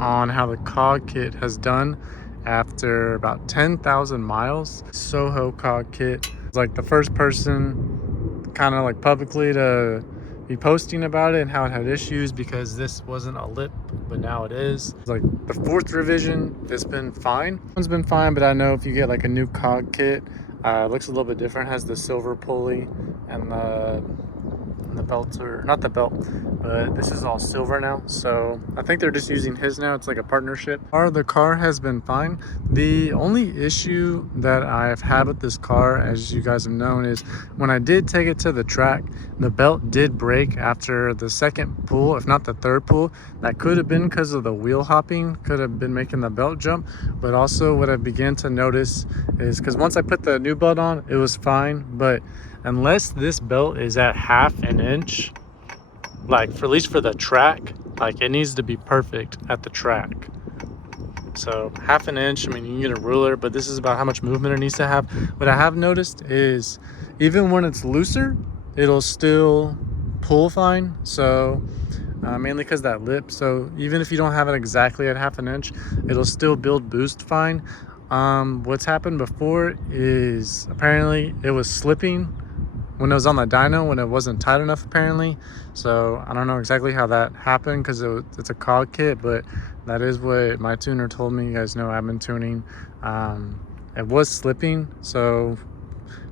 on how the Cog kit has done after about 10,000 miles. Soho Cog kit is like the first person kind of like publicly to be posting about it and how it had issues, because this wasn't a lip, but now it is. It's like the 4th revision, it's been fine. One's been fine, but I know if you get like a new Cog kit, it looks a little bit different. It has the silver pulley and the belt, or not the belt, but this is all silver now, so I think they're just using his now. It's like a partnership. The car has been fine. The only issue that I've had with this car, as you guys have known, is when I did take it to the track, the belt did break after the 2nd pull, if not the 3rd pull. That could have been because of the wheel hopping, could have been making the belt jump. But also what I began to notice is, because once I put the new belt on, it was fine, but unless this belt is at half an inch, like for at least for the track, like it needs to be perfect at the track. So half an inch, I mean, you can get a ruler, but this is about how much movement it needs to have. What I have noticed is even when it's looser, it'll still pull fine. So mainly because that lip, so even if you don't have it exactly at half an inch, it'll still build boost fine. What's happened before is apparently it was slipping when it was on the dyno, when it wasn't tight enough apparently. So I don't know exactly how that happened, because it's a Cog kit, but that is what my tuner told me. You guys know I've been tuning. It was slipping, so,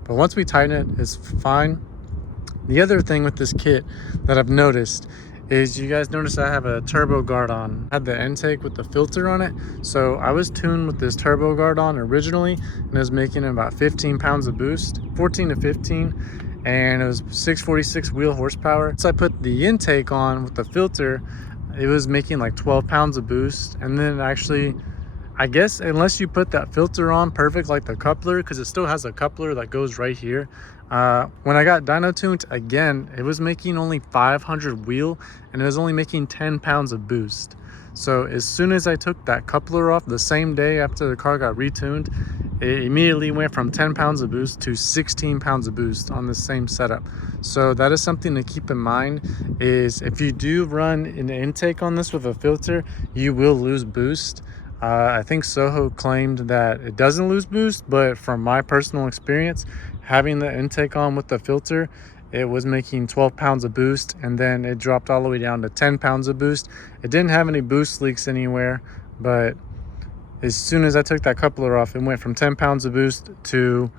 but once we tighten it, it's fine. The other thing with this kit that I've noticed is, you guys notice I have a turbo guard on. I had the intake with the filter on it. So I was tuned with this turbo guard on originally, and it was making about 15 pounds of boost, 14 to 15. And it was 646 wheel horsepower. So I put the intake on with the filter, it was making like 12 pounds of boost. And then actually, I guess unless you put that filter on perfect, like the coupler, because it still has a coupler that goes right here. When I got dyno tuned again, it was making only 500 wheel, and it was only making 10 pounds of boost. So as soon as I took that coupler off, the same day after the car got retuned, it immediately went from 10 pounds of boost to 16 pounds of boost on the same setup. So that is something to keep in mind, is if you do run an intake on this with a filter, you will lose boost. I think Soho claimed that it doesn't lose boost, but from my personal experience, having the intake on with the filter, it was making 12 pounds of boost, and then it dropped all the way down to 10 pounds of boost. It didn't have any boost leaks anywhere, but as soon as I took that coupler off, it went from 10 pounds of boost to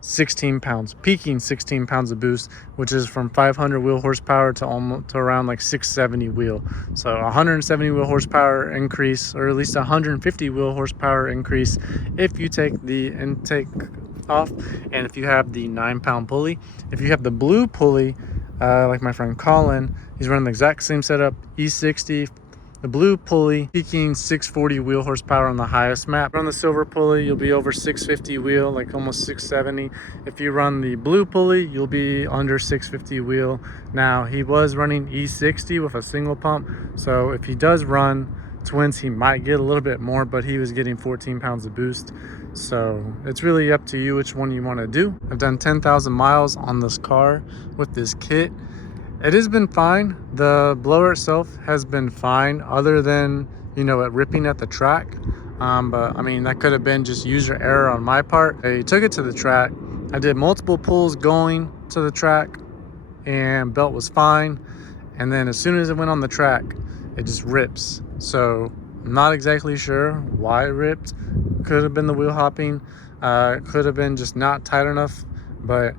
16 pounds, peaking 16 pounds of boost, which is from 500 wheel horsepower to almost to around like 670 wheel. So 170 wheel horsepower increase, or at least 150 wheel horsepower increase if you take the intake off, and if you have the 9-pound pulley. If you have the blue pulley, like my friend Colin, he's running the exact same setup, E60, the blue pulley, peaking 640 wheel horsepower on the highest map. Run the silver pulley, you'll be over 650 wheel, like almost 670. If you run the blue pulley, you'll be under 650 wheel. Now, he was running E60 with a single pump, so if he does run twins, he might get a little bit more, but he was getting 14 pounds of boost. So it's really up to you which one you want to do. I've done 10,000 miles on this car with this kit. It has been fine. The blower itself has been fine, other than, you know, it ripping at the track. But I mean, that could have been just user error on my part. I took it to the track. I did multiple pulls going to the track, and belt was fine. And then as soon as it went on the track, it just rips. So I'm not exactly sure why it ripped. Could have been the wheel hopping. Could have been just not tight enough. But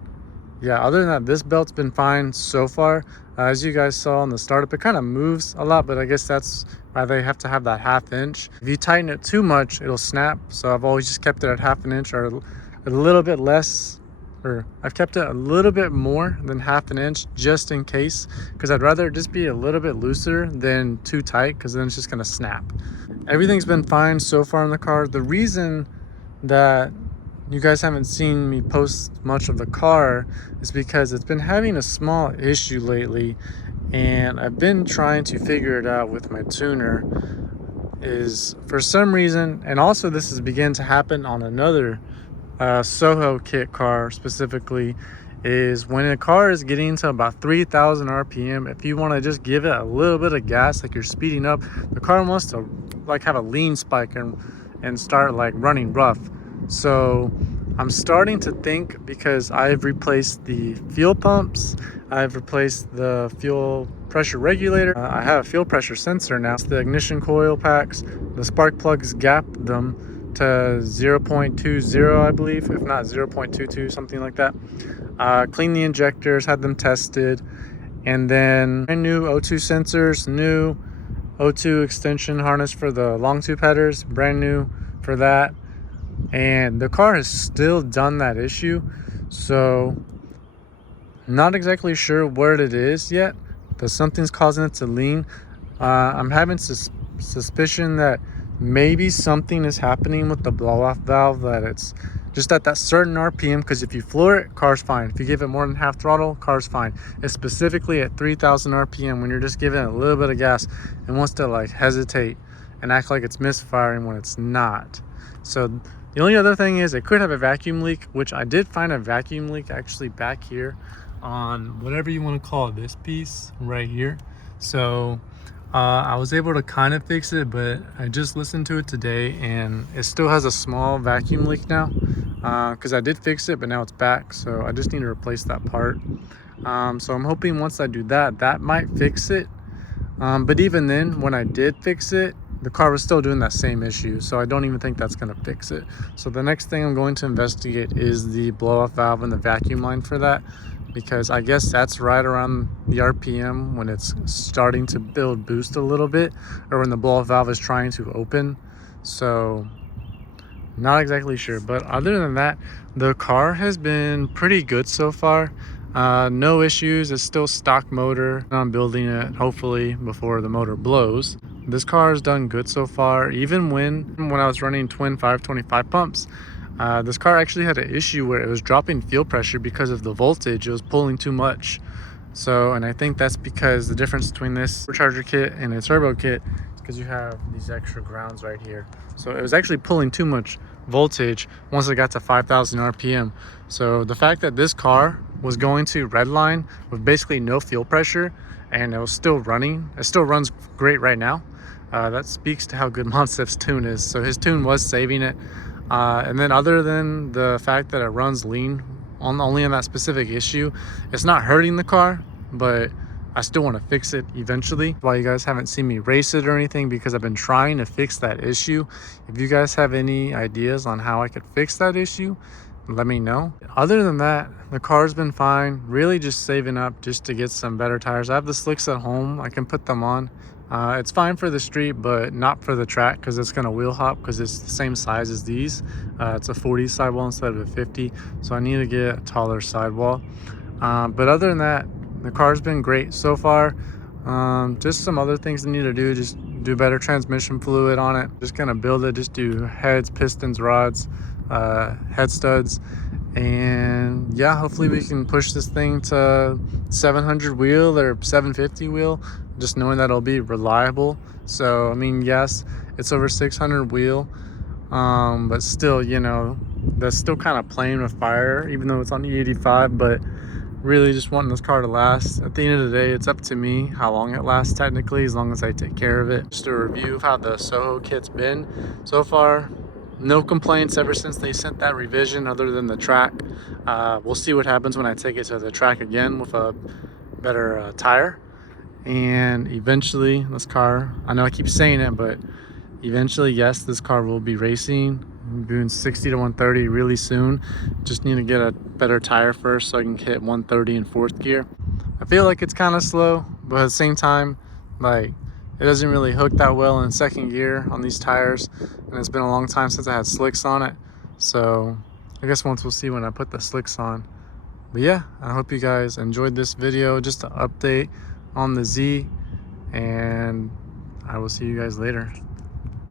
yeah, other than that, this belt's been fine so far. As you guys saw in the startup, it kind of moves a lot, but I guess that's why they have to have that ½ inch. If you tighten it too much, it'll snap. So I've always just kept it at ½ inch, or a little bit less, or I've kept it a little bit more than ½ inch just in case, because I'd rather it just be a little bit looser than too tight, because then it's just gonna snap. Everything's been fine so far in the car. The reason that you guys haven't seen me post much of the car is because it's been having a small issue lately, and I've been trying to figure it out with my tuner. Is for some reason, and also this has begun to happen on another Soho kit car specifically, is when a car is getting to about 3,000 RPM, if you want to just give it a little bit of gas, like you're speeding up, the car wants to like have a lean spike and start like running rough. So I'm starting to think, because I've replaced the fuel pumps, I've replaced the fuel pressure regulator, I have a fuel pressure sensor now. The ignition coil packs, the spark plugs gapped them to 0.20, I believe, if not 0.22, something like that. Cleaned the injectors, had them tested, and then brand new O2 sensors, new O2 extension harness for the long tube headers, brand new for that. And the car has still done that issue, so not exactly sure what it is yet, but something's causing it to lean. I'm having suspicion that maybe something is happening with the blow-off valve, that it's just at that certain RPM, because if you floor it, car's fine. If you give it more than half throttle, car's fine. It's specifically at 3,000 RPM when you're just giving it a little bit of gas and wants to like hesitate and act like it's misfiring when it's not. So the only other thing is it could have a vacuum leak, which I did find a vacuum leak actually back here on whatever you want to call it, this piece right here. So I was able to kind of fix it, but I just listened to it today and it still has a small vacuum leak now, because I did fix it, but now it's back. So I just need to replace that part. So I'm hoping once I do that, that might fix it. But even then, when I did fix it, the car was still doing that same issue, so I don't even think that's going to fix it. So the next thing I'm going to investigate is the blow-off valve and the vacuum line for that, because I guess that's right around the RPM when it's starting to build boost a little bit, or when the blow-off valve is trying to open. So not exactly sure, but other than that, the car has been pretty good so far. No issues. It's still stock motor. I'm building it hopefully before the motor blows. This car has done good so far. Even when I was running twin 525 pumps, this car actually had an issue where it was dropping fuel pressure because of the voltage. It was pulling too much. So, and I think that's because the difference between this supercharger kit and a turbo kit is because you have these extra grounds right here. So it was actually pulling too much voltage once it got to 5,000 RPM. So the fact that this car was going to redline with basically no fuel pressure and it was still running, it still runs great right now. That speaks to how good Monsef's tune is. So his tune was saving it. And then other than the fact that it runs lean only on that specific issue, it's not hurting the car, but I still want to fix it eventually. While you guys haven't seen me race it or anything, because I've been trying to fix that issue. If you guys have any ideas on how I could fix that issue, let me know. Other than that, the car's been fine. Really just saving up just to get some better tires. I have the slicks at home. I can put them on. It's fine for the street, but not for the track, because it's going to wheel hop, because it's the same size as these. It's a 40 sidewall instead of a 50, so I need to get a taller sidewall. But other than that, the car's been great so far. Just some other things I need to do. Just do better transmission fluid on it. Just gonna build it. Just do heads, pistons, rods, head studs, and yeah, hopefully we can push this thing to 700 wheel or 750 wheel, just knowing that it'll be reliable. So I mean, yes, it's over 600 wheel, but still, you know, that's still kind of playing with fire, even though it's on E85. But really just wanting this car to last. At the end of the day, it's up to me how long it lasts technically, as long as I take care of it. Just a review of how the Soho kit's been so far. No complaints ever since they sent that revision, other than the track. We'll see what happens when I take it to the track again with a better tire. And eventually this car, I know I keep saying it, but eventually, yes, this car will be racing. I'm doing 60 to 130 really soon. Just need to get a better tire first so I can hit 130 in fourth gear. I feel like it's kind of slow, but at the same time, like, it doesn't really hook that well in second gear on these tires, and it's been a long time since I had slicks on it. So I guess once we'll see when I put the slicks on. But yeah, I hope you guys enjoyed this video, just an update on the Z, and I will see you guys later.